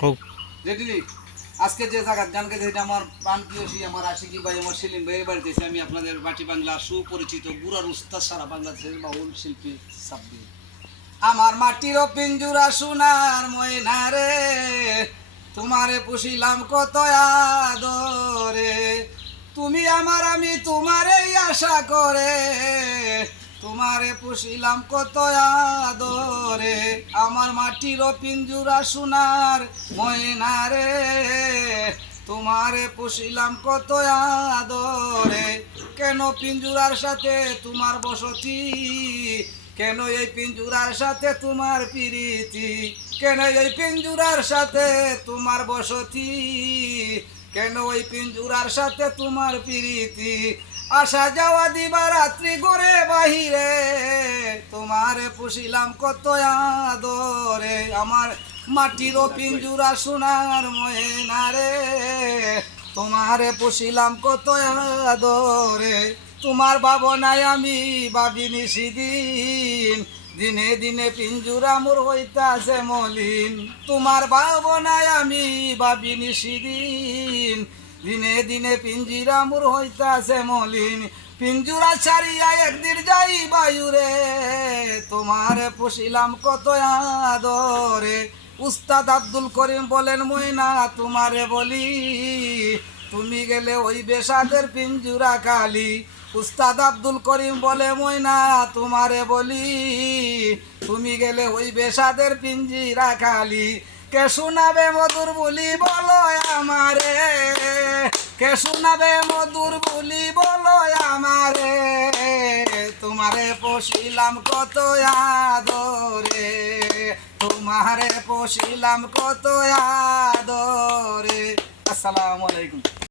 খুব আজকে যে জায়গা জানকে যেটা আমার প্রান্তীয়সী আমার আশিকি ভাই আমার সেলিম ভাইয়ের বাড়িতে এসে আমি আপনাদের বাটি বাংলা সুপরিচিত গুরার উস্তাদ সারা বাংলাদেশের বাউল শিল্পী সাব্বির আমার মাটির পিঞ্জুরা সোনার ময়না রে তোমারে পুষিলাম কত আদরে তুমি আমার আমি তোমারই আশা করে তোমারে পুষিলাম কত আদরে আমার মাটির পিঞ্জুরা সোনার ময়না রে তোমারে পুষিলাম কত আদরে কেন পিঞ্জুরার সাথে তোমার বসতি কেন এই পিঞ্জুরার সাথে তোমার প্রীতি কেন এই পিঞ্জুরার সাথে তোমার বসতি কেন ওই পিঞ্জুরার সাথে তোমার প্রীতি আসা যাওয়া দিবা রাত্রি করে বাহিরে তোমারে পুষিলাম কত আদরে আমার মাটির পিঞ্জুরা সোনার ময়না রে তোমারে পুষিলাম কত আদরে তোমার ভাবনায় আমি ভাবিনি সেদিন দিনে দিনে পিঞ্জুরা মোর হইতাছে মলিন তোমার ভাবনায় আমি ভাবিনি সেদিন দিনে দিনে পিঞ্জিরা মোর হইতাছে মলিন পিঞ্জুরা ছাড়িয়া একদিন যাই বায়ুরে তোমারে পুষিলাম কত আদরে উস্তাদ আব্দুল করিম বলেন ময়না তোমারে বলি তুমি গেলে ওই বেশাদের পিঞ্জুরা খালি উস্তাদ আব্দুল করিম বলে ময়না তোমারে বলি তুমি গেলে ওই বেশাদের পিঞ্জিরা খালি কে শোনাবে মধুর বলি বলো আমারে কে শোনাবে মধুর বলি বলো আমারে তোমারে পুষিলাম কত আদরে তোমারে পুষিলাম কত আদরে আসসালামু আলাইকুম।